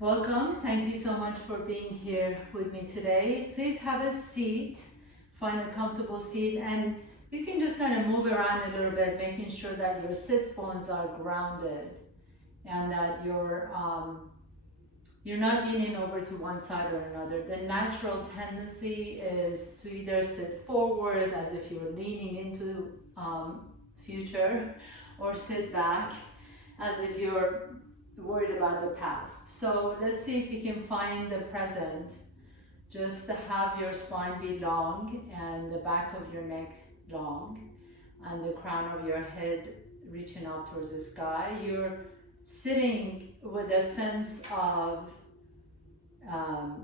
Welcome. Thank you so much for being here with me today. Please have a seat, find a comfortable seat, and you can just kind of move around a little bit, making sure that your sits bones are grounded and that you're not leaning over to one side or another. The natural tendency is to either sit forward as if you're leaning into future, or sit back as if you're worried about the past. So let's see if you can find the present. Just to have your spine be long and the back of your neck long and the crown of your head reaching up towards the sky. You're sitting with a sense of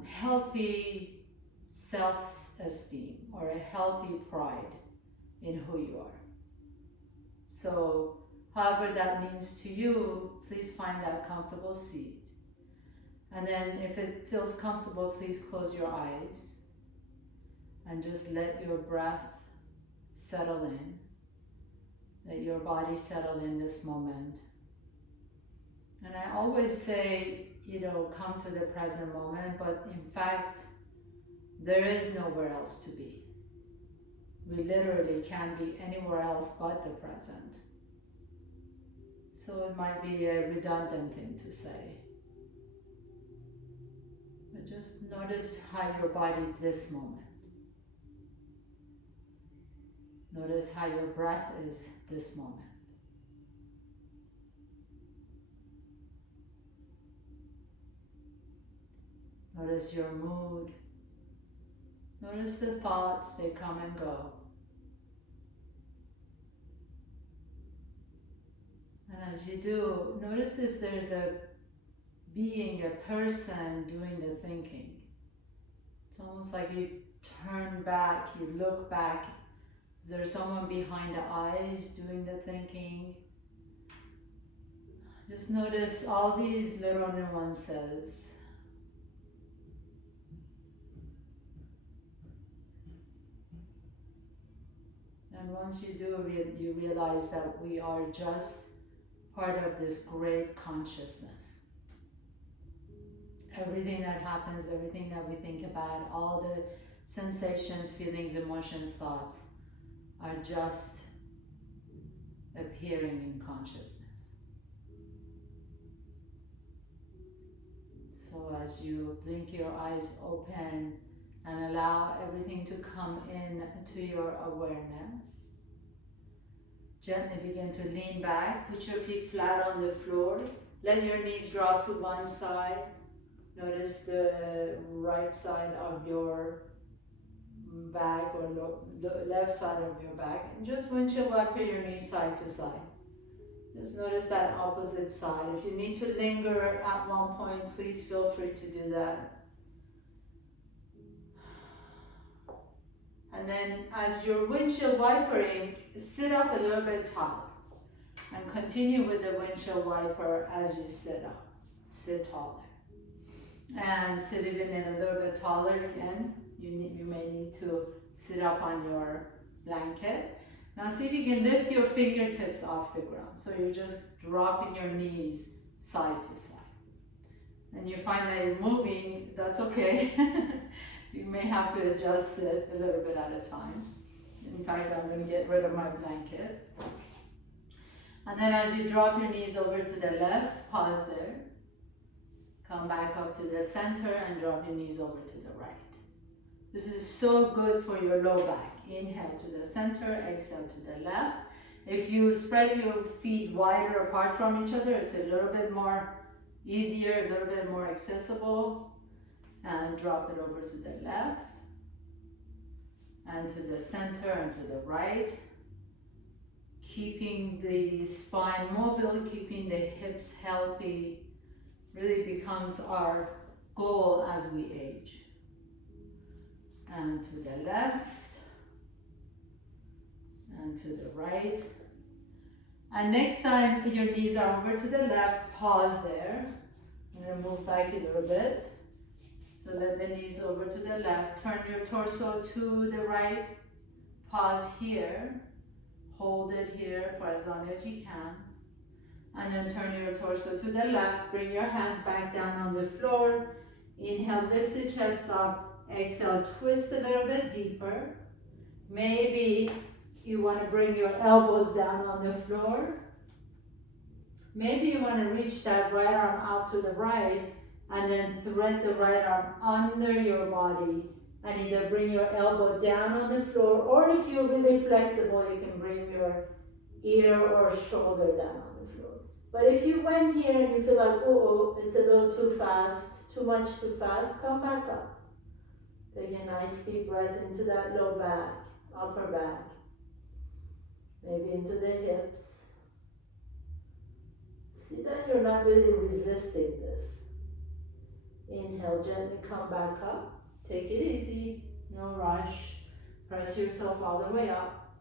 healthy self-esteem or a healthy pride in who you are. So however that means to you, please find that comfortable seat. And then if it feels comfortable, please close your eyes and just let your breath settle in. Let your body settle in this moment. And I always say, come to the present moment, but in fact, there is nowhere else to be. We literally can't be anywhere else but the present. So it might be a redundant thing to say. But just notice how your body this moment. Notice how your breath is this moment. Notice your mood. Notice the thoughts, they come and go. And as you do, notice if there's a being, a person doing the thinking. It's almost like you turn back, you look back. Is there someone behind the eyes doing the thinking? Just notice all these little nuances. And once you do, you realize that we are just part of this great consciousness. Everything that happens, everything that we think about, all the sensations, feelings, emotions, thoughts are just appearing in consciousness. So as you blink your eyes open and allow everything to come in to your awareness, gently begin to lean back, put your feet flat on the floor, let your knees drop to one side. Notice the right side of your back or left side of your back, and just windshield wiper your knees side to side. Just notice that opposite side. If you need to linger at one point, please feel free to do that. And then as you're windshield wipering, sit up a little bit taller. And continue with the windshield wiper as you sit up. Sit taller. And sit even in a little bit taller again. You may need to sit up on your blanket. Now see if you can lift your fingertips off the ground. So you're just dropping your knees side to side. And you find that you're moving, that's okay. You may have to adjust it a little bit at a time. In fact, I'm going to get rid of my blanket. And then as you drop your knees over to the left, pause there. Come back up to the center and drop your knees over to the right. This is so good for your low back. Inhale to the center, exhale to the left. If you spread your feet wider apart from each other, it's a little bit more easier, a little bit more accessible. And drop it over to the left, and to the center, and to the right. Keeping the spine mobile, keeping the hips healthy, really becomes our goal as we age. And to the left, and to the right. And next time your knees are over to the left, pause there. I'm going to move back a little bit. So let the knees over to the left, turn your torso to the right, pause here, hold it here for as long as you can, And then turn your torso to the left. Bring your hands back down on the floor. Inhale, lift the chest up. Exhale, twist a little bit deeper. Maybe you want to bring your elbows down on the floor. Maybe you want to reach that right arm out to the right and then thread the right arm under your body and either bring your elbow down on the floor, or if you're really flexible, you can bring your ear or shoulder down on the floor. But if you went here and you feel like, oh, it's a little too fast, too much too fast, come back up. Take a nice deep breath into that low back, upper back, maybe into the hips. See that you're not really resisting this. Inhale, gently come back up. Take it easy, no rush. Press yourself all the way up.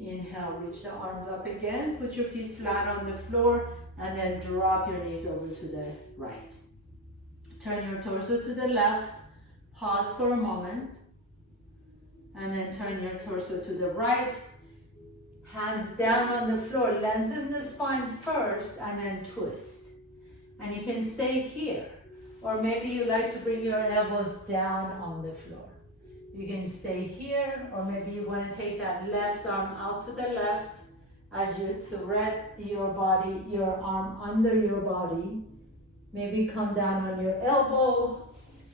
Inhale, reach the arms up again. Put your feet flat on the floor and then drop your knees over to the right. Turn your torso to the left. Pause for a moment. And then turn your torso to the right. Hands down on the floor. Lengthen the spine first and then twist. And you can stay here. Or maybe you like to bring your elbows down on the floor. You can stay here, or maybe you want to take that left arm out to the left as you thread your body, your arm under your body. Maybe come down on your elbow.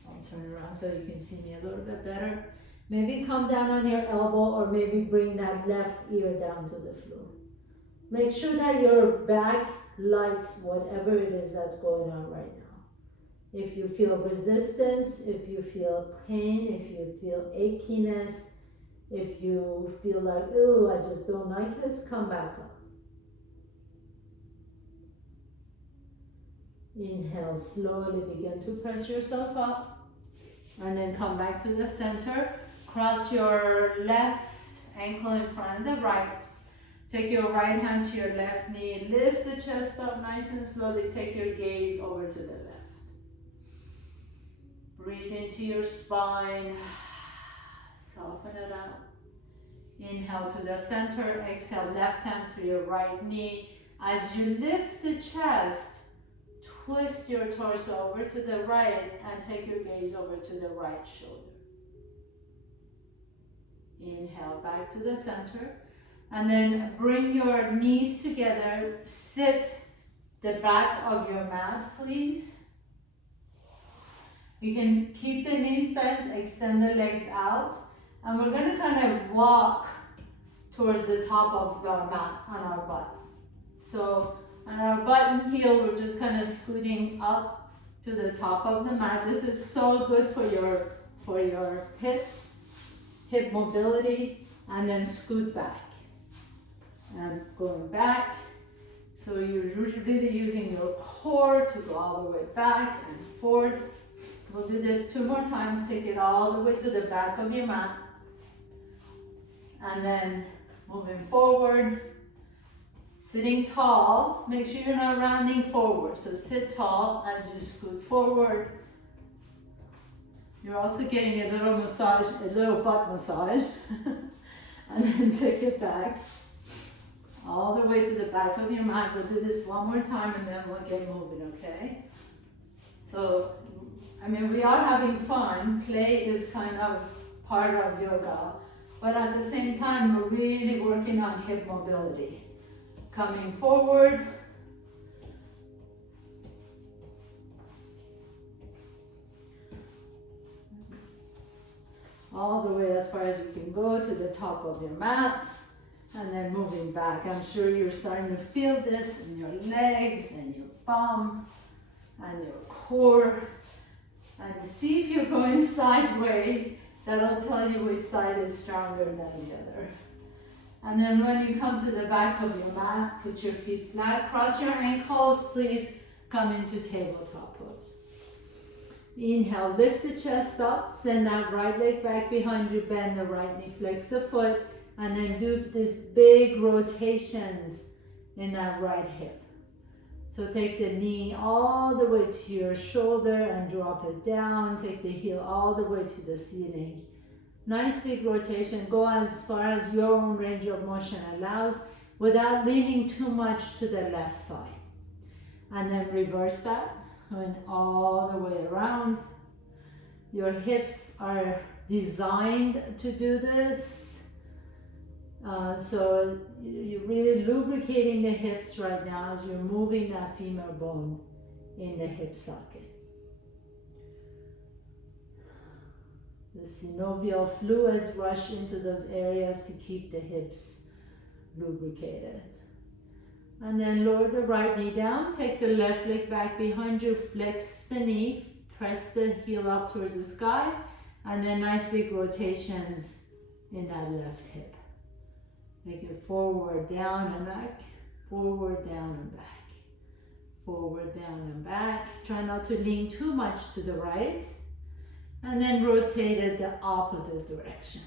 I'll turn around so you can see me a little bit better. Maybe come down on your elbow, or maybe bring that left ear down to the floor. Make sure that your back likes whatever it is that's going on right now. If you feel resistance, if you feel pain, if you feel achiness, if you feel like, oh, I just don't like this, come back up. Inhale, slowly begin to press yourself up. And then come back to the center. Cross your left ankle in front of the right. Take your right hand to your left knee. Lift the chest up nice and slowly. Take your gaze over to the left. Breathe into your spine. Soften it out. Inhale to the center. Exhale, left hand to your right knee. As you lift the chest, twist your torso over to the right and take your gaze over to the right shoulder. Inhale, back to the center. And then bring your knees together. Sit the back of your mat, please. You can keep the knees bent, extend the legs out. And we're going to kind of walk towards the top of the mat on our butt. So on our butt and heel, we're just kind of scooting up to the top of the mat. This is so good for your hips, hip mobility, and then scoot back. And going back. So you're really using your core to go all the way back and forth. We'll do this 2 more times. Take it all the way to the back of your mat. And then moving forward. Sitting tall. Make sure you're not rounding forward. So sit tall as you scoot forward. You're also getting a little massage, a little butt massage. And then take it back. All the way to the back of your mat. We'll do this 1 more time and then we'll get moving, okay? So, I mean, we are having fun. Play is kind of part of yoga. But at the same time, we're really working on hip mobility. Coming forward. All the way as far as you can go to the top of your mat. And then moving back. I'm sure you're starting to feel this in your legs and your bum and your core. And see if you're going sideways. That'll tell you which side is stronger than the other. And then when you come to the back of your mat, put your feet flat, cross your ankles, please come into tabletop pose. Inhale, lift the chest up, send that right leg back behind you, bend the right knee, flex the foot, and then do these big rotations in that right hip. So take the knee all the way to your shoulder and drop it down. Take the heel all the way to the ceiling. Nice big rotation. Go as far as your own range of motion allows. without leaning too much to the left side. And then reverse that, and all the way around. Your hips are designed to do this. So you're really lubricating the hips right now as you're moving that femur bone in the hip socket. The synovial fluids rush into those areas to keep the hips lubricated. And then lower the right knee down, take the left leg back behind you, flex the knee, press the heel up towards the sky, and then nice big rotations in that left hip. Make it forward, down and back, forward, down and back, forward, down and back. Try not to lean too much to the right, and then rotate it the opposite direction.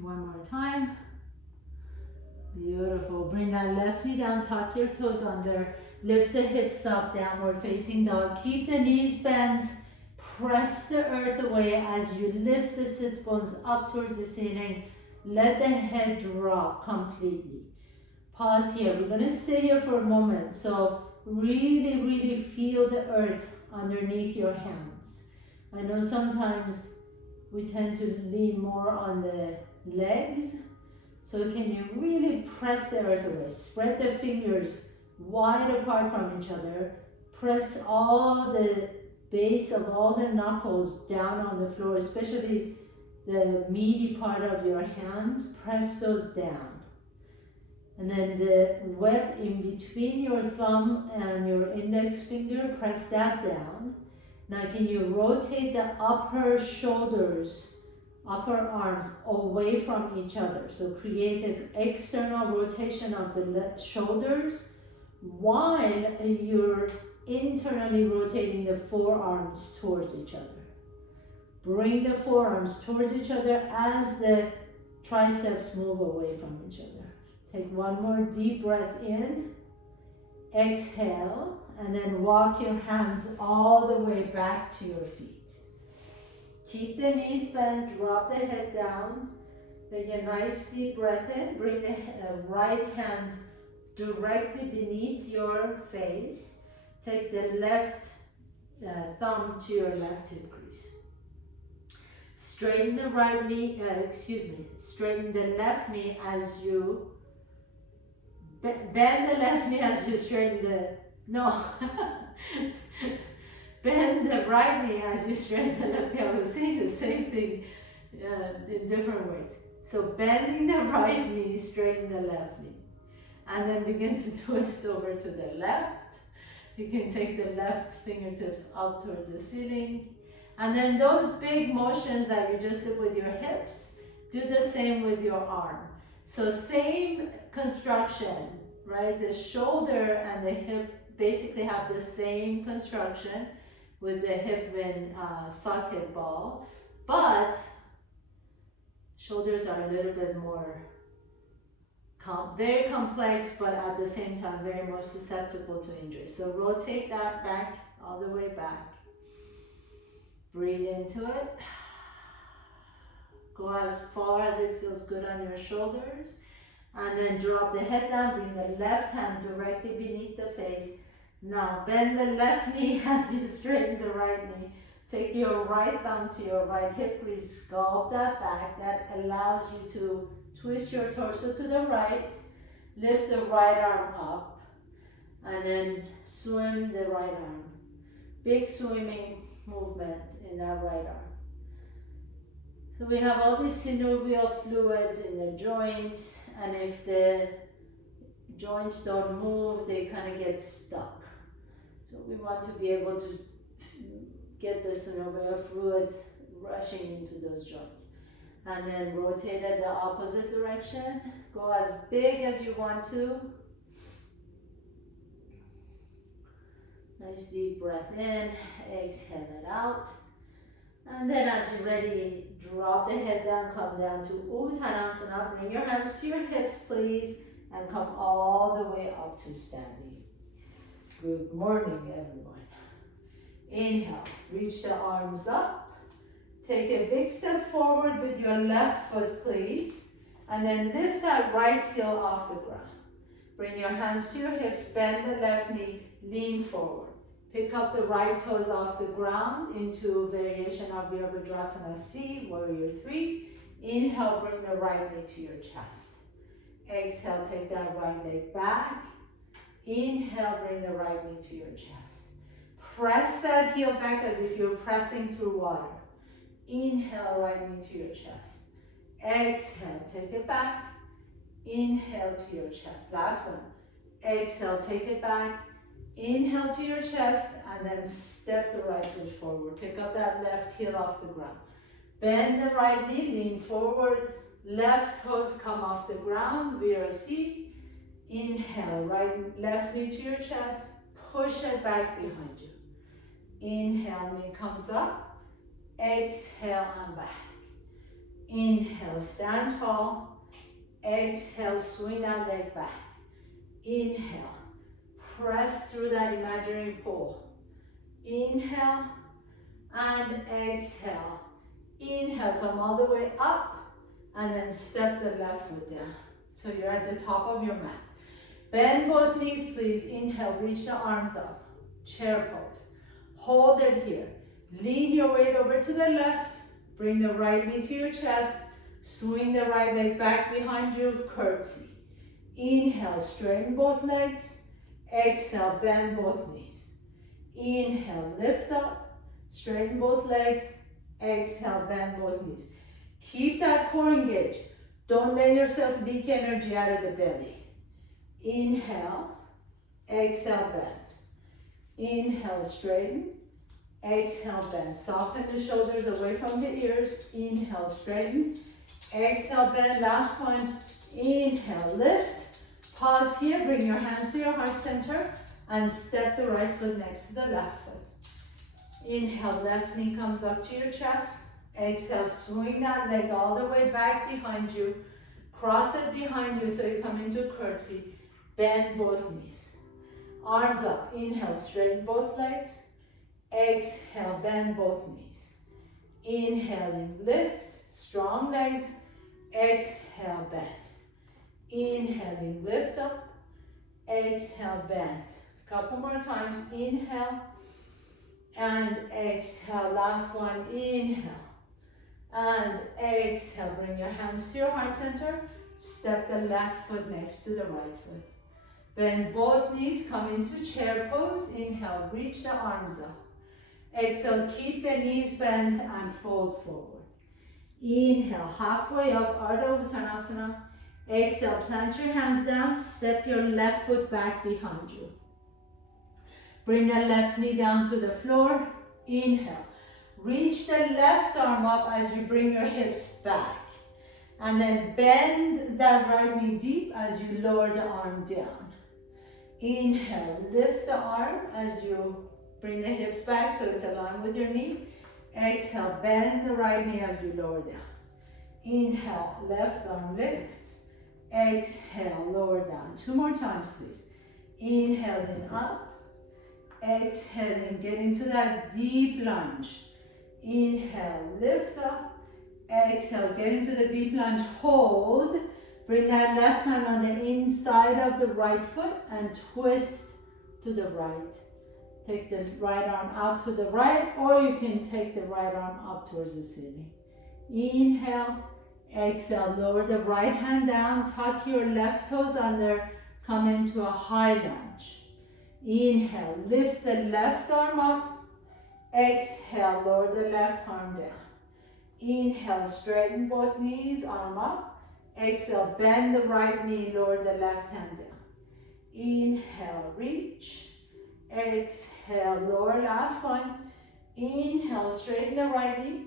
One more time. Beautiful. Bring that left knee down, tuck your toes under, lift the hips up, downward facing dog. Keep the knees bent, press the earth away as you lift the sits bones up towards the ceiling. Let the head drop completely. Pause here. We're going to stay here for a moment. So really, really feel the earth underneath your hands. I know sometimes we tend to lean more on the legs. So can you really press the earth away? Spread the fingers wide apart from each other. Press all the base of all the knuckles down on the floor, especially the meaty part of your hands. Press those down. And then the web in between your thumb and your index finger, press that down. Now can you rotate the upper shoulders, upper arms away from each other? So create the external rotation of the shoulders while you're internally rotating the forearms towards each other. Bring the forearms towards each other as the triceps move away from each other. Take one more deep breath in, exhale, and then walk your hands all the way back to your feet. Keep the knees bent, drop the head down. Take a nice deep breath in. Bring the right hand directly beneath your face. Take the left thumb to your left hip crease. Straighten the right knee, straighten the left knee as you, bend the left knee as you straighten bend the right knee as you straighten the left knee. I was saying the same thing in different ways. So bending the right knee, straighten the left knee. And then begin to twist over to the left. You can take the left fingertips up towards the ceiling. And then those big motions that you just did with your hips, do the same with your arm. So same construction, right? The shoulder and the hip basically have the same construction with the hip and socket ball, but shoulders are a little bit more very complex, but at the same time very more susceptible to injury. So rotate that back, all the way back. Breathe into it. Go as far as it feels good on your shoulders. And then drop the head down, bring the left hand directly beneath the face. Now bend the left knee as you straighten the right knee. Take your right thumb to your right hip crease, sculpt that back. That allows you to twist your torso to the right, lift the right arm up, and then swim the right arm. Big swimming movement in that right arm. So we have all these synovial fluids in the joints, and if the joints don't move, they kind of get stuck. So we want to be able to get the synovial fluids rushing into those joints. And then rotate it the opposite direction. Go as big as you want to. Nice deep breath in, exhale it out. And then as you're ready, drop the head down, come down to Uttanasana. Bring your hands to your hips, please, and come all the way up to standing. Good morning, everyone. Inhale, reach the arms up. Take a big step forward with your left foot, please. And then lift that right heel off the ground. Bring your hands to your hips, bend the left knee, lean forward. Pick up the right toes off the ground into variation of Virabhadrasana C, Warrior 3. Inhale, bring the right knee to your chest. Exhale, take that right leg back. Inhale, bring the right knee to your chest. Press that heel back as if you're pressing through water. Inhale, right knee to your chest. Exhale, take it back. Inhale to your chest. Last one. Exhale, take it back. Inhale to your chest and then step the right foot forward. Pick up that left heel off the ground. Bend the right knee, lean forward. Left toes come off the ground. Vira C. Inhale, left knee to your chest. Push it back behind you. Inhale, knee comes up. Exhale and back. Inhale, stand tall. Exhale, swing that leg back. Inhale, press through that imaginary pole. Inhale and exhale. Inhale, come all the way up and then step the left foot down. So you're at the top of your mat. Bend both knees, please. Inhale, reach the arms up. Chair pose. Hold it here. Lean your weight over to the left. Bring the right knee to your chest. Swing the right leg back behind you, curtsy. Inhale, straighten both legs. Exhale, bend both knees. Inhale, lift up. Straighten both legs. Exhale, bend both knees. Keep that core engaged. Don't let yourself leak energy out of the belly. Inhale, exhale, bend. Inhale, straighten. Exhale, bend. Soften the shoulders away from the ears. Inhale, straighten. Exhale, bend. Last one. Inhale, lift. Pause here. Bring your hands to your heart center and step the right foot next to the left foot. Inhale, left knee comes up to your chest. Exhale, swing that leg all the way back behind you. Cross it behind you so you come into curtsy. Bend both knees. Arms up. Inhale, straighten both legs. Exhale, bend both knees. Inhaling, lift. Strong legs. Exhale, bend. Inhaling, lift up. Exhale, bend. Couple more times. Inhale and exhale. Last one. Inhale and exhale. Bring your hands to your heart center. Step the left foot next to the right foot. Bend both knees. Come into chair pose. Inhale, reach the arms up. Exhale, keep the knees bent and fold forward. Inhale, halfway up, Ardha Uttanasana. Exhale, plant your hands down, step your left foot back behind you. Bring the left knee down to the floor. Inhale, reach the left arm up as you bring your hips back. And then bend that right knee deep as you lower the arm down. Inhale, lift the arm as you bring the hips back so it's aligned with your knee. Exhale, bend the right knee as you lower down. Inhale, left arm lifts. Exhale, lower down. 2 more times, please. Inhaling up. Exhaling, get into that deep lunge. Inhale, lift up. Exhale, get into the deep lunge. Hold. Bring that left hand on the inside of the right foot and twist to the right. Take the right arm out to the right, or you can take the right arm up towards the ceiling. Inhale, exhale, lower the right hand down, tuck your left toes under, come into a high lunge. Inhale, lift the left arm up. Exhale, lower the left arm down. Inhale, straighten both knees, arm up. Exhale, bend the right knee, lower the left hand down. Inhale, reach. Exhale, lower, last one. Inhale, straighten the right knee.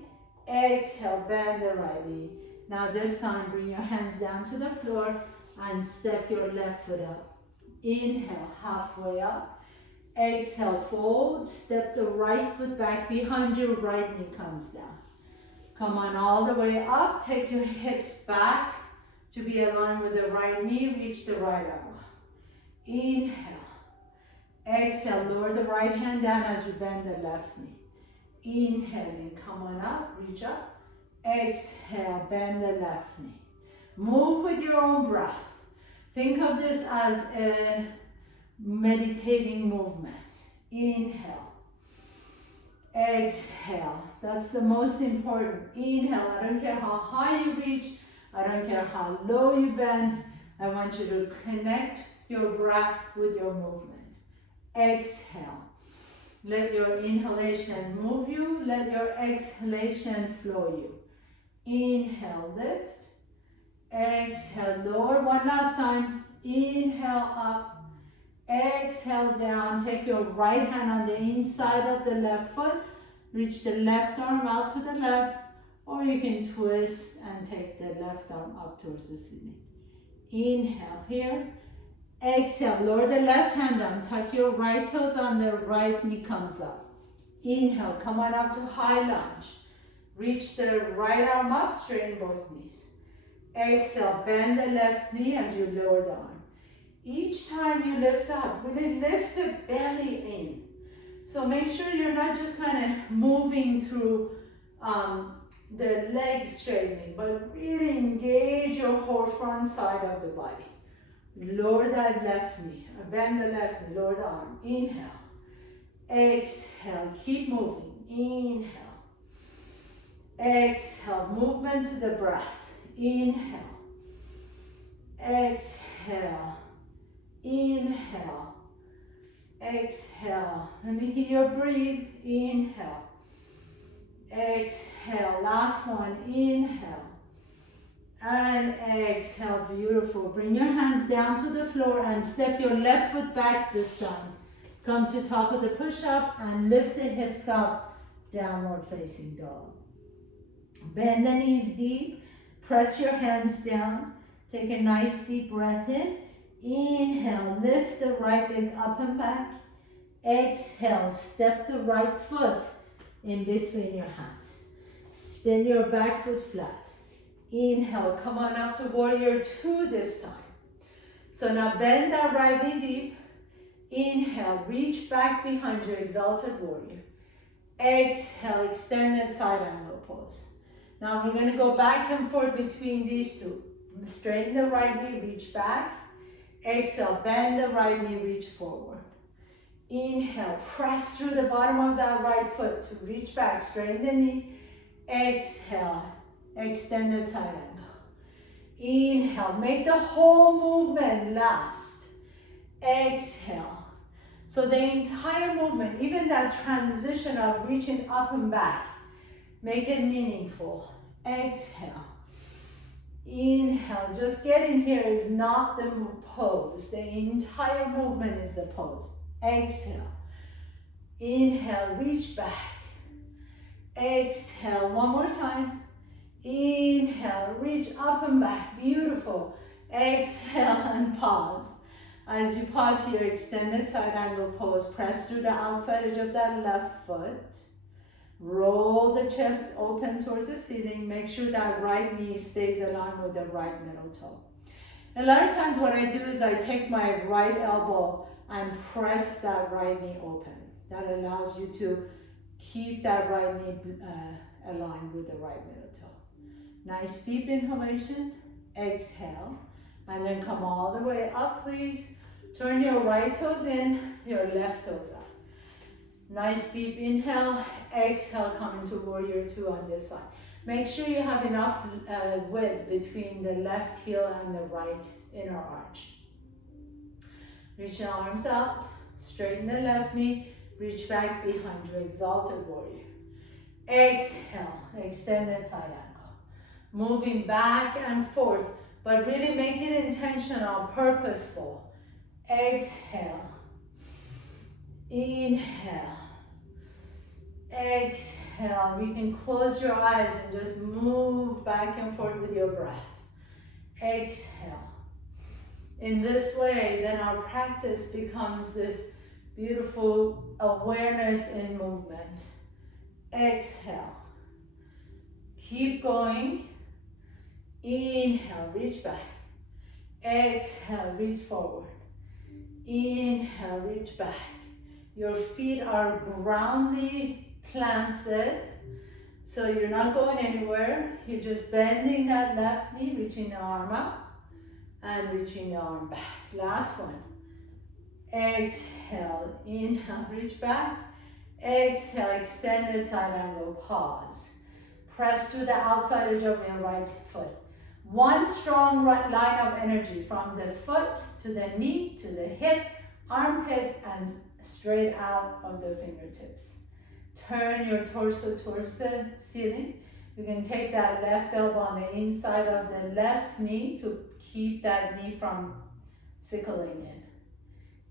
Exhale, bend the right knee. Now this time, bring your hands down to the floor and step your left foot up. Inhale, halfway up. Exhale, fold. Step the right foot back behind you. Right knee comes down. Come on all the way up. Take your hips back to be aligned with the right knee. Reach the right arm up. Inhale. Exhale, lower the right hand down as you bend the left knee. Inhaling, come on up, reach up. Exhale, bend the left knee. Move with your own breath. Think of this as a meditating movement. Inhale. Exhale. That's the most important. Inhale. I don't care how high you reach. I don't care how low you bend. I want you to connect your breath with your movement. Exhale. Let your inhalation move you. Let your exhalation flow you. Inhale, lift. Exhale, lower. One last time. Inhale, up. Exhale, down. Take your right hand on the inside of the left foot. Reach the left arm out to the left. Or you can twist and take the left arm up towards the ceiling. Inhale here. Exhale, lower the left hand down. Tuck your right toes on, the right knee comes up. Inhale, come on up to high lunge. Reach the right arm up, straighten both knees. Exhale, bend the left knee as you lower the arm. Each time you lift up, really lift the belly in. So make sure you're not just kind of moving through the leg straightening, but really engage your whole front side of the body. Lower that left knee, bend the left knee, lower the arm. Inhale, exhale, keep moving. Inhale, exhale, movement to the breath. Inhale, exhale, inhale, exhale. Let me hear you breathe. Inhale, exhale. Last one. Inhale and exhale. Beautiful. Bring your hands down to the floor and step your left foot back this time. Come to top of the push-up and lift the hips up. Downward facing dog. Bend the knees deep. Press your hands down. Take a nice deep breath in. Inhale, lift the right leg up and back. Exhale, step the right foot in between your hands. Spin your back foot flat. Inhale, come on up to warrior two this time. So now bend that right knee deep. Inhale, reach back behind your exalted warrior. Exhale, extended side angle pose. Now we're going to go back and forth between these two. Straighten the right knee, reach back. Exhale, bend the right knee, reach forward. Inhale, press through the bottom of that right foot to reach back, straighten the knee. Exhale, extended side angle. Inhale, make the whole movement last. Exhale. So the entire movement, even that transition of reaching up and back, make it meaningful. Exhale. Inhale, just getting here is not the pose. The entire movement is the pose. Exhale. Inhale, reach back. Exhale, one more time. Inhale, reach up and back. Beautiful. Exhale and pause. As you pause here, extended side angle pose. Press through the outside edge of that left foot. Roll the chest open towards the ceiling. Make sure that right knee stays aligned with the right middle toe. A lot of times what I do is I take my right elbow and press that right knee open. That allows you to keep that right knee aligned with the right middle toe. Nice deep inhalation. Exhale. And then come all the way up, please. Turn your right toes in, your left toes up. Nice deep inhale, exhale, come into warrior two on this side. Make sure you have enough width between the left heel and the right inner arch. Reach the arms out, straighten the left knee, reach back behind your exalted warrior. Exhale, extended side angle. Moving back and forth, but really make it intentional, purposeful. Exhale. Inhale. Exhale. You can close your eyes and just move back and forth with your breath. Exhale. In this way, then our practice becomes this beautiful awareness in movement. Exhale. Keep going. Inhale, reach back. Exhale, reach forward. Inhale, reach back. Your feet are groundly planted. So you're not going anywhere. You're just bending that left knee, reaching the arm up and reaching the arm back. Last one. Exhale, inhale, reach back. Exhale, extended side angle, pause. Press to the outside edge of your right foot. One strong right line of energy from the foot to the knee, to the hip, armpit, and straight out of the fingertips. Turn your torso towards the ceiling. You can take that left elbow on the inside of the left knee to keep that knee from sickling in.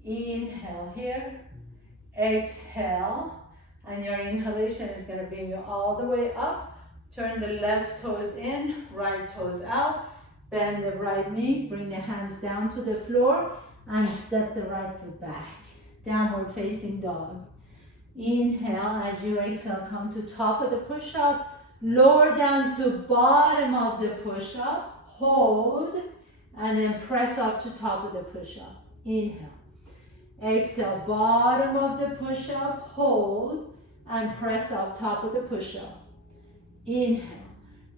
Inhale here, exhale, and your inhalation is going to bring you all the way up. Turn the left toes in, right toes out. Bend the right knee, bring the hands down to the floor, and step the right foot back. Downward facing dog. Inhale, as you exhale, come to top of the push-up. Lower down to bottom of the push-up. Hold, and then press up to top of the push-up. Inhale. Exhale, bottom of the push-up, hold, and press up top of the push-up. Inhale.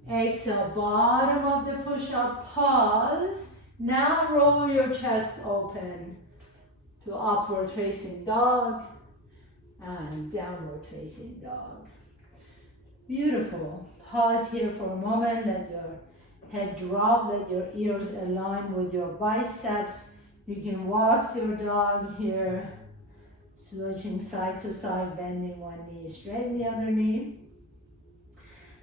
Exhale, bottom of the push-up, pause. Now roll your chest open to upward facing dog and downward facing dog. Beautiful. Pause here for a moment. Let your head drop. Let your ears align with your biceps. You can walk your dog here, switching side to side, bending one knee, straighten the other knee.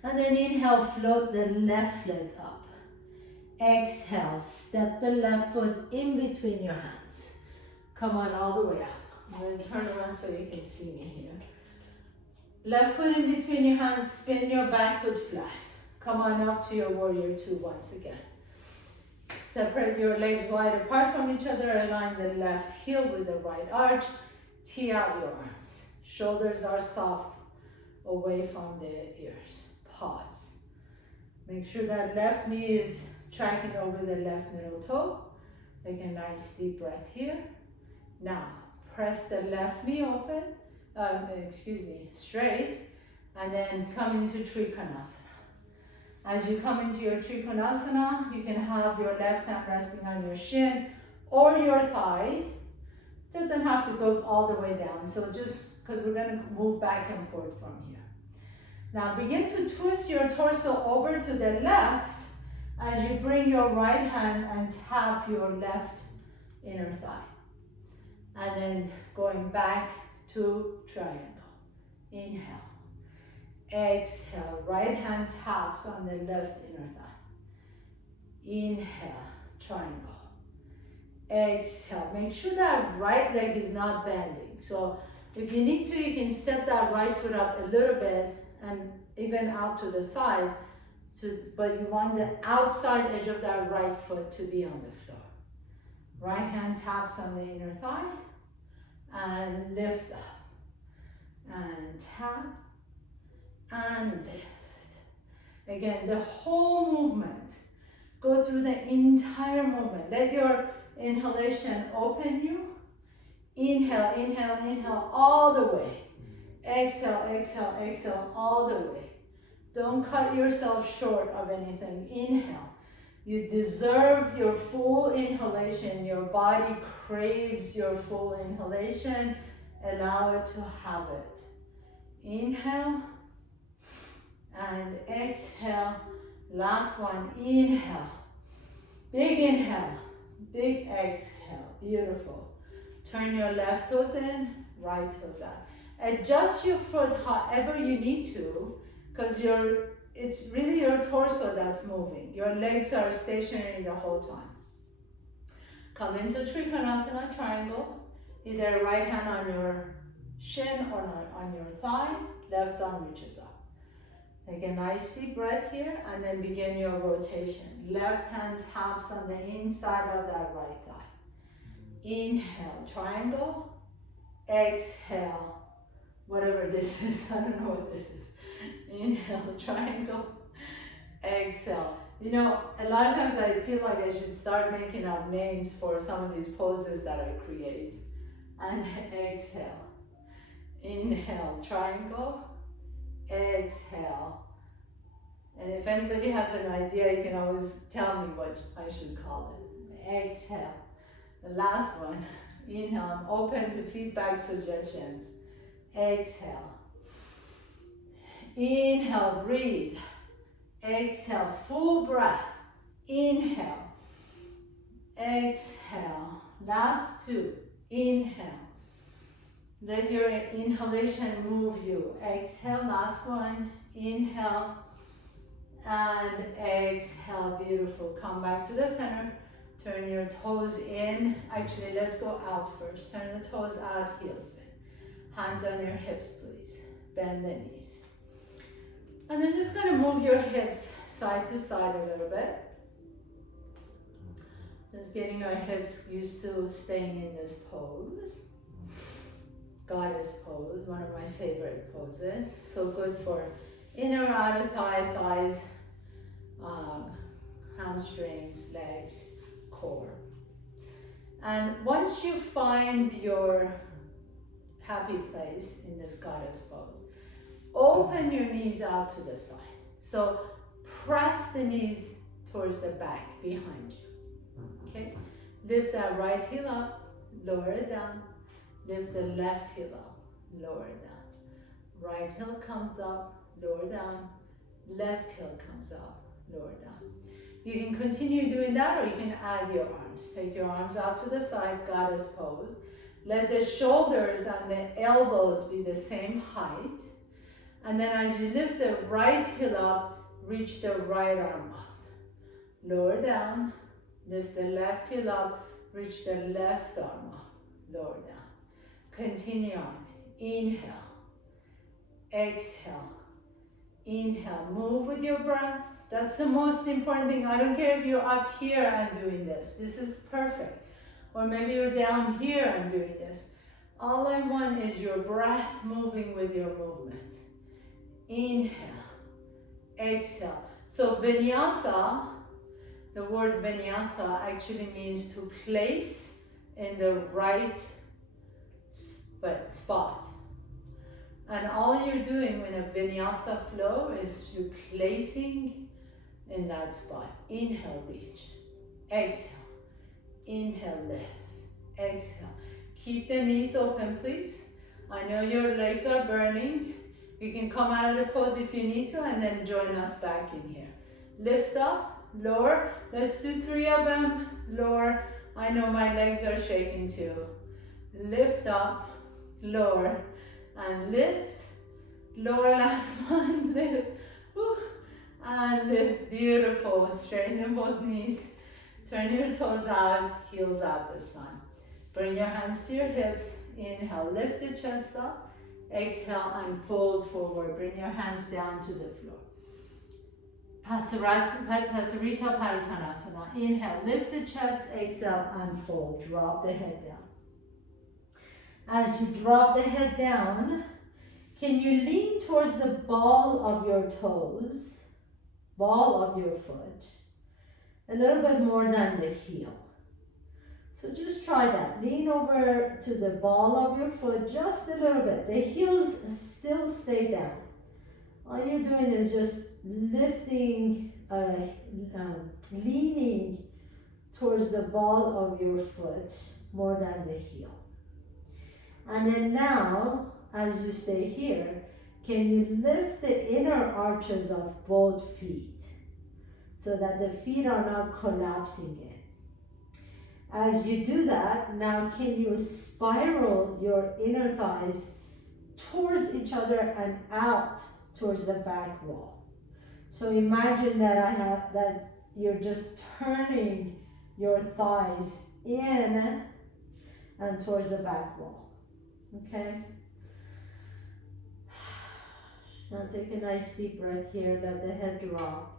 And then inhale, float the left leg up. Exhale, step the left foot in between your hands. Come on all the way up. I'm going to turn around so you can see me here. Left foot in between your hands, spin your back foot flat. Come on up to your warrior two once again. Separate your legs wide apart from each other. Align the left heel with the right arch. Tee out your arms. Shoulders are soft away from the ears. Pause. Make sure that left knee is tracking over the left middle toe. Take a nice deep breath here. Now, press the left knee open, straight, and then come into Trikonasana. As you come into your Trikonasana, you can have your left hand resting on your shin or your thigh. Doesn't have to go all the way down, so just because we're going to move back and forth from here. Now begin to twist your torso over to the left as you bring your right hand and tap your left inner thigh. And then going back to triangle. Inhale. Exhale, right hand taps on the left inner thigh. Inhale, triangle. Exhale, make sure that right leg is not bending. So if you need to, you can step that right foot up a little bit and even out to the side. But you want the outside edge of that right foot to be on the floor. Right hand taps on the inner thigh and lift up. And tap and lift. Again, the whole movement. Go through the entire movement. Let your inhalation open you. Inhale, inhale, inhale all the way. Exhale, exhale, exhale all the way. Don't cut yourself short of anything. Inhale. You deserve your full inhalation. Your body craves your full inhalation. Allow it to have it. Inhale and exhale. Last one. Inhale. Big inhale. Big exhale. Beautiful. Turn your left toes in, right toes out. Adjust your foot however you need to, because it's really your torso that's moving. Your legs are stationary the whole time. Come into Trikonasana, triangle. Either right hand on your shin or on your thigh, left arm reaches up. Take a nice deep breath here and then begin your rotation. Left hand taps on the inside of that right thigh. Inhale, triangle. Exhale, whatever this is, I don't know what this is. Inhale, triangle. Exhale. You know, a lot of times I feel like I should start making up names for some of these poses that I create. And exhale. Inhale, triangle. exhale. And if anybody has an idea, you can always tell me what I should call it. Exhale. The last one, inhale, I'm open to feedback, suggestions. Exhale. Inhale, breathe. Exhale, full breath. Inhale. Exhale. Last two. Inhale. Let your inhalation move you. Exhale, last one. Inhale and exhale. Beautiful. Come back to the center. Turn your toes in. Actually, let's go out first. Turn the toes out, heels in. Hands on your hips, please. Bend the knees. And then just gonna move your hips side to side a little bit. Just getting our hips used to staying in this pose. Goddess pose, one of my favorite poses. So good for inner, outer thigh, thighs, hamstrings, legs, core. And once you find your happy place in this goddess pose, open your knees out to the side. So press the knees towards the back behind you. Okay? Lift that right heel up, lower it down. Lift the left heel up, lower it down. Right heel comes up, lower down. Left heel comes up, lower down. You can continue doing that, or you can add your arms. Take your arms out to the side, goddess pose. Let the shoulders and the elbows be the same height. And then as you lift the right heel up, reach the right arm up. Lower down, lift the left heel up, reach the left arm up, lower down. Continue on. Inhale. Exhale. Inhale. Move with your breath. That's the most important thing. I don't care if you're up here and doing this. This is perfect. Or maybe you're down here and doing this. All I want is your breath moving with your movement. Inhale. Exhale. So vinyasa, the word vinyasa actually means to place in the right spot. And all you're doing in a vinyasa flow is you're placing in that spot. Inhale, reach. Exhale. Inhale, lift. Exhale. Keep the knees open, please. I know your legs are burning. You can come out of the pose if you need to, and then join us back in here. Lift up, lower. Let's do 3 of them. Lower. I know my legs are shaking too. Lift up, lower, and lift. Lower, last one. Lift. Whew. And lift. Beautiful. Straighten both knees. Turn your toes out, heels out this time. Bring your hands to your hips. Inhale, lift the chest up. Exhale and fold forward. Bring your hands down to the floor. Pasarita Paritanasana. Inhale, lift the chest. Exhale and fold. Drop the head down. As you drop the head down, can you lean towards the ball of your toes, ball of your foot, a little bit more than the heel? So just try that. Lean over to the ball of your foot just a little bit. The heels still stay down. All you're doing is just lifting, leaning towards the ball of your foot more than the heel. And then now, as you stay here, can you lift the inner arches of both feet so that the feet are not collapsing in? As you do that, now can you spiral your inner thighs towards each other and out towards the back wall? So imagine that you're just turning your thighs in and towards the back wall. Okay? Now take a nice deep breath here, let the head drop.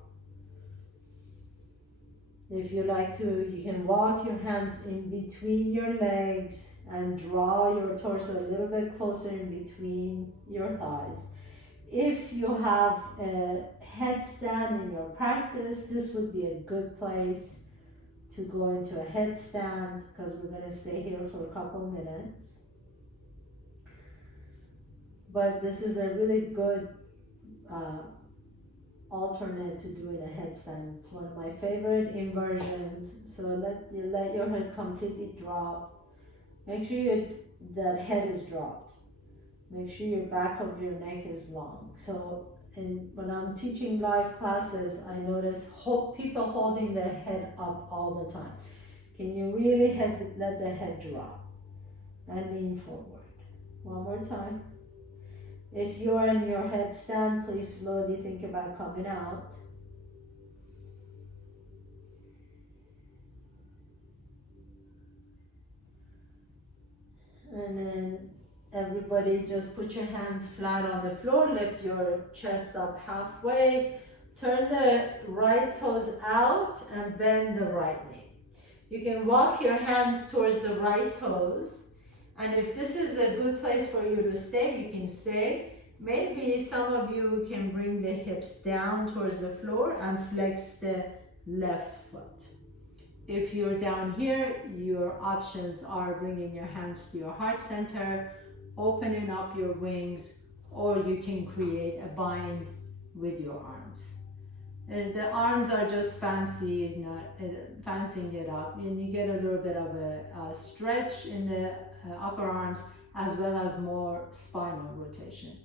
If you like to, you can walk your hands in between your legs and draw your torso a little bit closer in between your thighs. If you have a headstand in your practice, this would be a good place to go into a headstand because we're going to stay here for a couple minutes. But this is a really good alternate to doing a headstand. It's one of my favorite inversions. So let your head completely drop. Make sure that head is dropped. Make sure your back of your neck is long. So when I'm teaching live classes, I notice people holding their head up all the time. Can you really let the head drop and lean forward? One more time. If you're in your headstand, please slowly think about coming out. And then everybody just put your hands flat on the floor, lift your chest up halfway, turn the right toes out and bend the right knee. You can walk your hands towards the right toes, and if this is a good place for you to stay, you can stay. Maybe some of you can bring the hips down towards the floor and flex the left foot. If you're down here, your options are bringing your hands to your heart center, opening up your wings, or you can create a bind with your arms. And the arms are just fancying it up, and you get a little bit of a stretch in the upper arms as well as more spinal rotation.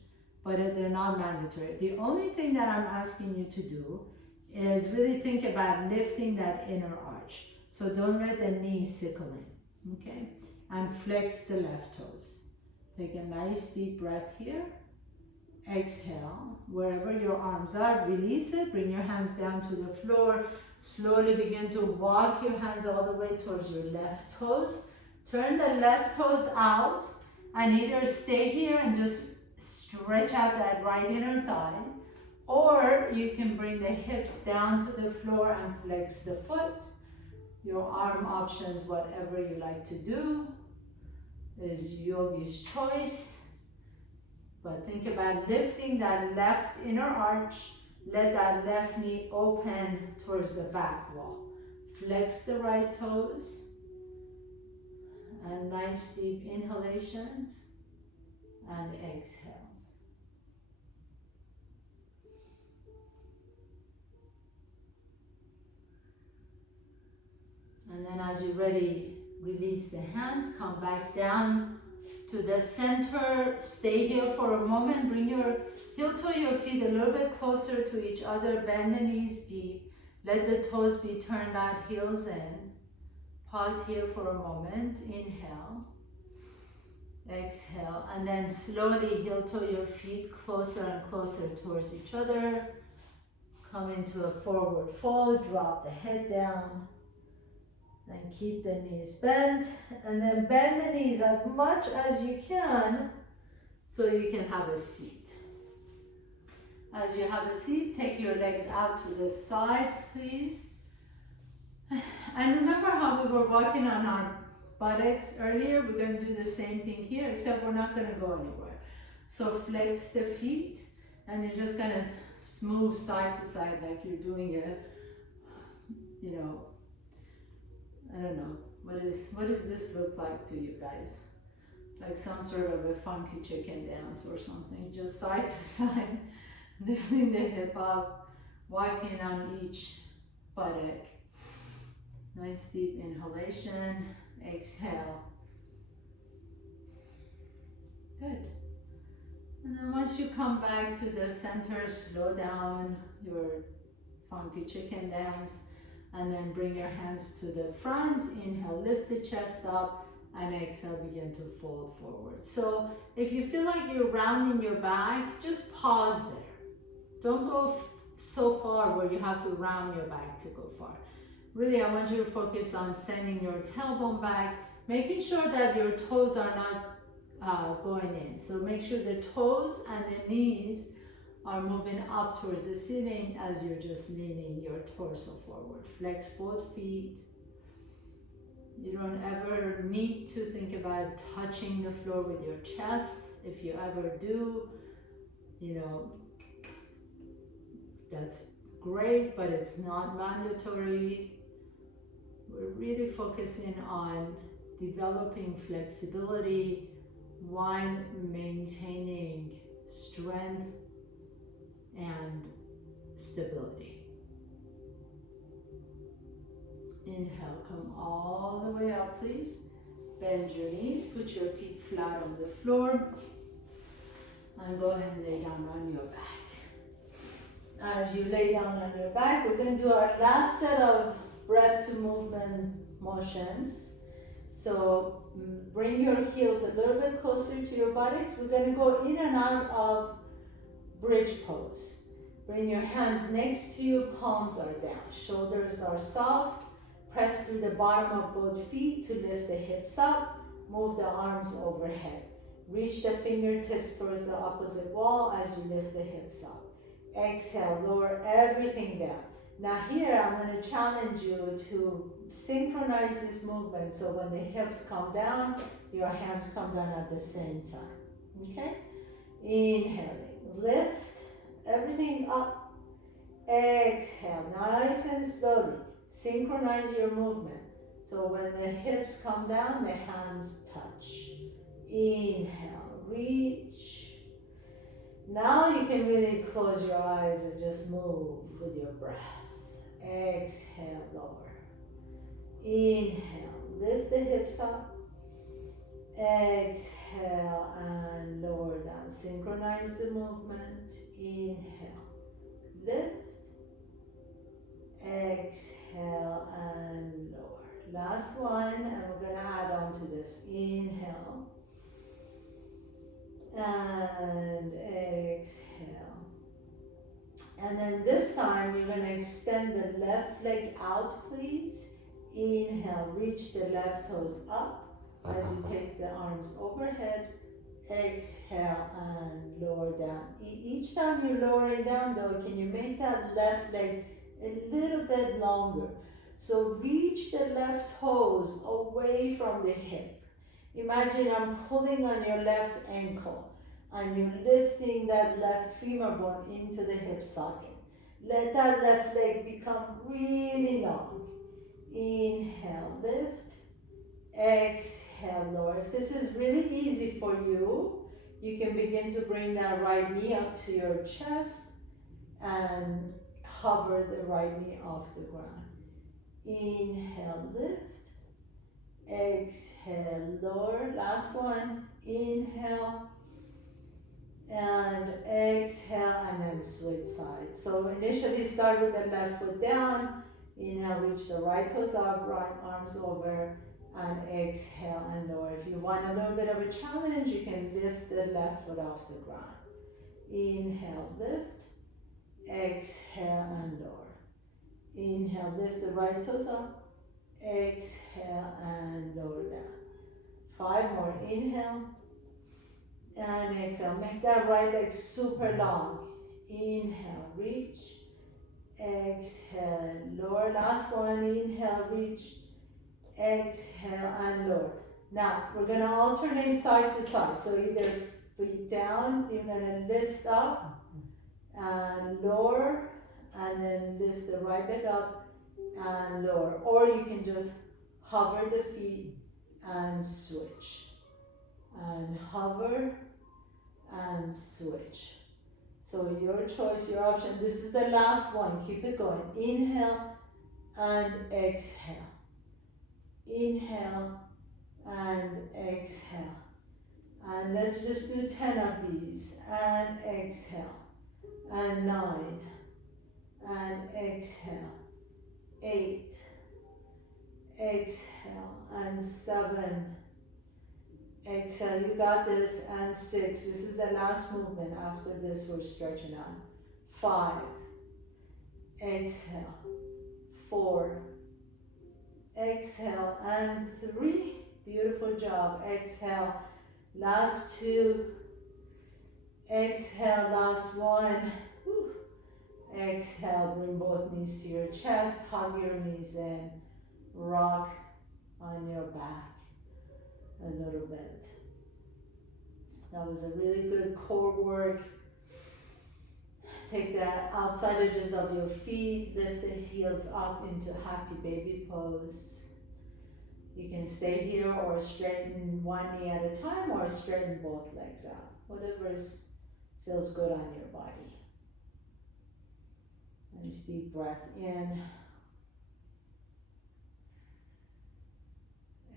But they're not mandatory. The only thing that I'm asking you to do is really think about lifting that inner arch. So don't let the knees sickle in, okay? And flex the left toes. Take a nice deep breath here. Exhale, wherever your arms are, release it, bring your hands down to the floor. Slowly begin to walk your hands all the way towards your left toes. Turn the left toes out and either stay here and just stretch out that right inner thigh, or you can bring the hips down to the floor and flex the foot. Your arm options, whatever you like to do, is yogi's choice. But think about lifting that left inner arch. Let that left knee open towards the back wall. Flex the right toes. And nice deep inhalations and exhales. And then as you're ready, release the hands, come back down to the center. Stay here for a moment. Bring your heel to your feet a little bit closer to each other. Bend the knees deep. Let the toes be turned out, heels in. Pause here for a moment. Inhale. Exhale. And then slowly heel to your feet closer and closer towards each other. Come into a forward fold. Drop the head down. And keep the knees bent, and then bend the knees as much as you can so you can have a seat. As you have a seat, take your legs out to the sides, please. And remember how we were walking on our buttocks earlier? We're going to do the same thing here, except we're not going to go anywhere. So flex the feet, and you're just going to move side to side like you're doing a, I don't know, what does this look like to you guys? Like some sort of a funky chicken dance or something, just side to side, lifting the hip up, walking on each buttock. Nice deep inhalation, exhale. Good. And then once you come back to the center, slow down your funky chicken dance. And then bring your hands to the front. Inhale, lift the chest up, and exhale, begin to fold forward. So if you feel like you're rounding your back, just pause there. Don't go so far where you have to round your back to go far. Really, I want you to focus on sending your tailbone back, making sure that your toes are not going in. So make sure the toes and the knees are moving up towards the ceiling as you're just leaning your torso forward. Flex both feet. You don't ever need to think about touching the floor with your chest. If you ever do, that's great, but it's not mandatory. We're really focusing on developing flexibility while maintaining strength and stability. Inhale, come all the way up, please. Bend your knees, put your feet flat on the floor, and go ahead and lay down on your back. As you lay down on your back, we're going to do our last set of breath to movement motions. So bring your heels a little bit closer to your buttocks. We're going to go in and out of bridge pose. Bring your hands next to you, palms are down, shoulders are soft. Press through the bottom of both feet to lift the hips up. Move the arms overhead. Reach the fingertips towards the opposite wall as you lift the hips up. Exhale, lower everything down. Now here, I'm going to challenge you to synchronize this movement so when the hips come down, your hands come down at the same time. Okay? Inhaling, lift everything up. Exhale, nice and slowly. Synchronize your movement. So when the hips come down, the hands touch. Inhale, reach. Now you can really close your eyes and just move with your breath. Exhale, lower. Inhale, lift the hips up. Exhale and lower down. Synchronize the movement. Inhale, lift. Exhale and lower. Last one, and we're going to add on to this. Inhale and exhale. And then this time you're going to extend the left leg out, please. Inhale, reach the left toes up as you take the arms overhead. Exhale and lower down. Each time you lower it down though, can you make that left leg a little bit longer? So reach the left toes away from the hip. Imagine I'm pulling on your left ankle and you're lifting that left femur bone into the hip socket. Let that left leg become really long. Inhale, lift. Exhale, lower. If this is really easy for you, you can begin to bring that right knee up to your chest and hover the right knee off the ground. Inhale, lift. Exhale, lower. Last one. Inhale and exhale, and then switch sides. So initially start with the left foot down. Inhale, reach the right toes up, right arms over, and exhale and lower. If you want a little bit of a challenge, you can lift the left foot off the ground. Inhale, lift. Exhale and lower. Inhale, lift the right toes up. Exhale and lower down. 5 more. Inhale and exhale. Make that right leg super long. Inhale, reach. Exhale, lower. Last one. Inhale, reach. Exhale and lower. Now we're going to alternate side to side. So either feet down, you're going to lift up and lower, and then lift the right leg up and lower. Or you can just hover the feet and switch. And hover and switch. So your choice, your option. This is the last one. Keep it going. Inhale and exhale. Inhale and exhale. And let's just do 10 of these. And exhale. And 9. And exhale. 8. Exhale. And 7. Exhale, you got this. And 6. This is the last movement. After this, we're stretching out. 5. Exhale. 4. Exhale. And 3. Beautiful job. Exhale. Last 2. Exhale. Last 1. Whew. Exhale. Bring both knees to your chest. Hug your knees in. Rock on your back a little bit. That was a really good core work. Take the outside edges of your feet, lift the heels up into happy baby pose. You can stay here or straighten one knee at a time or straighten both legs out. Whatever feels good on your body. Nice deep breath in.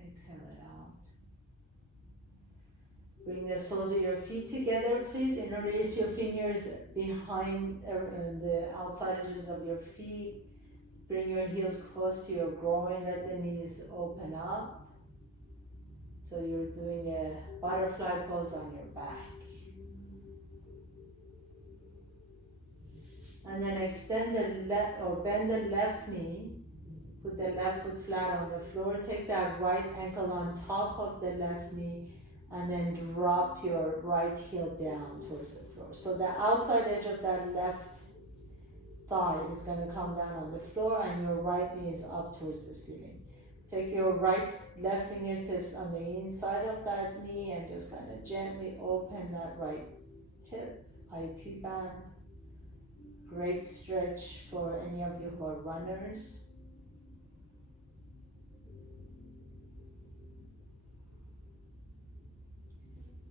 Exhale it out. Bring the soles of your feet together, please. Interlace your fingers behind the outside edges of your feet. Bring your heels close to your groin. Let the knees open up. So you're doing a butterfly pose on your back. And then extend the left or bend the left knee. Put the left foot flat on the floor. Take that right ankle on top of the left knee and then drop your right heel down towards the floor. So the outside edge of that left thigh is going to come down on the floor and your right knee is up towards the ceiling. Take your left fingertips on the inside of that knee and just kind of gently open that right hip, IT band. Great stretch for any of you who are runners.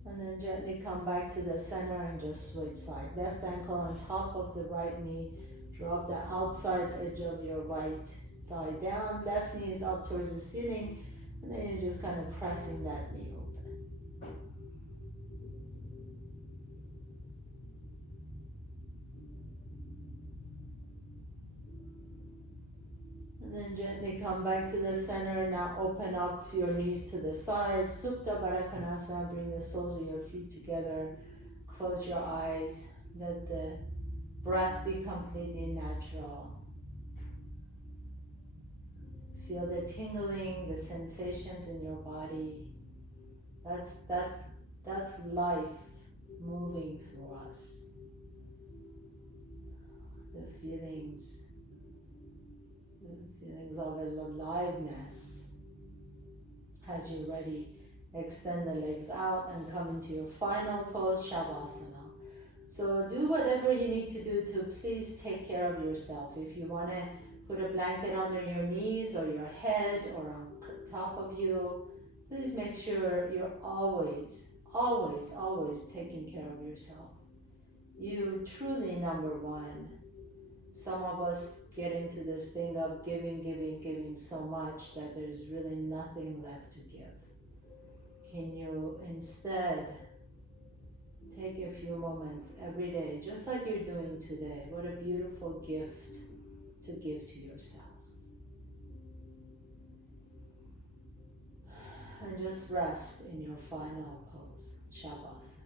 And then gently come back to the center and just switch side. Left ankle on top of the right knee. Drop the outside edge of your right thigh down. Left knee is up towards the ceiling. And then you're just kind of pressing that knee open. And then gently come back to the center. Now open up your knees to the side. Supta Baddha Konasana. Bring the soles of your feet together. Close your eyes. Let the breath be completely natural. Feel the tingling, the sensations in your body. That's life moving through us. The feelings of aliveness. As you're ready, extend the legs out and come into your final pose, Shavasana. So do whatever you need to do to please take care of yourself. If you want to put a blanket under your knees or your head or on top of you, please make sure you're always, always, always taking care of yourself. You truly number one. Some of us get into this thing of giving so much that there's really nothing left to give. Can you instead take a few moments every day, just like you're doing today? What a beautiful gift to give to yourself. And just rest in your final pose, Shavasana.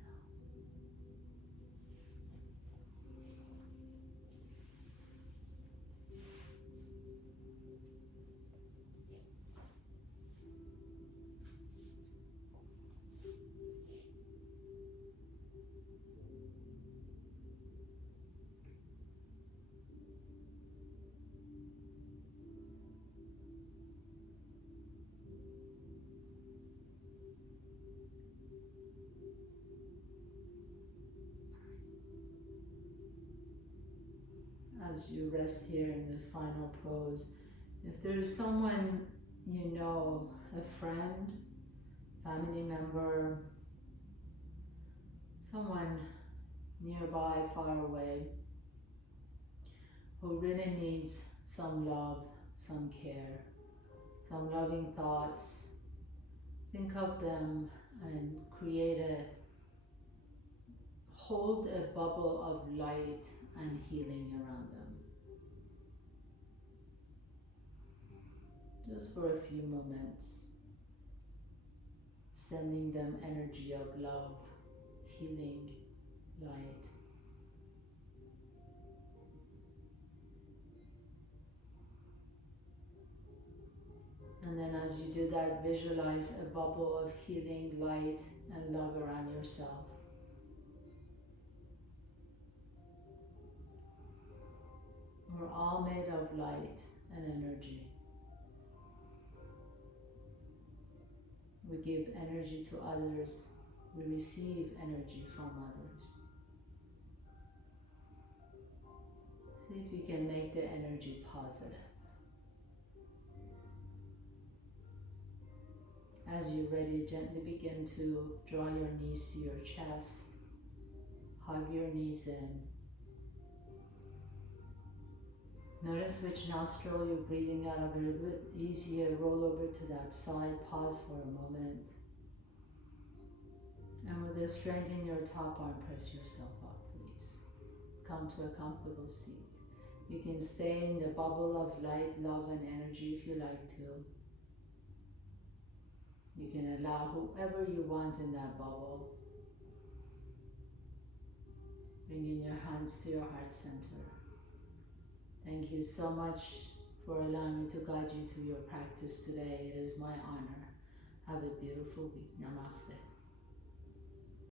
As you rest here in this final pose, if there's someone you know, a friend, family member, someone nearby, far away, who really needs some love, some care, some loving thoughts, think of them and hold a bubble of light and healing around them. Just for a few moments, sending them energy of love, healing, light. And then as you do that, visualize a bubble of healing, light, and love around yourself. We're all made of light and energy. We give energy to others. We receive energy from others. See if you can make the energy positive. As you're ready, gently begin to draw your knees to your chest. Hug your knees in. Notice which nostril you're breathing out of. A little bit easier. Roll over to that side. Pause for a moment. And with the strength in your top arm, press yourself up, please. Come to a comfortable seat. You can stay in the bubble of light, love, and energy if you like to. You can allow whoever you want in that bubble. Bringing your hands to your heart center. Thank you so much for allowing me to guide you through your practice today. It is my honor. Have a beautiful week. Namaste.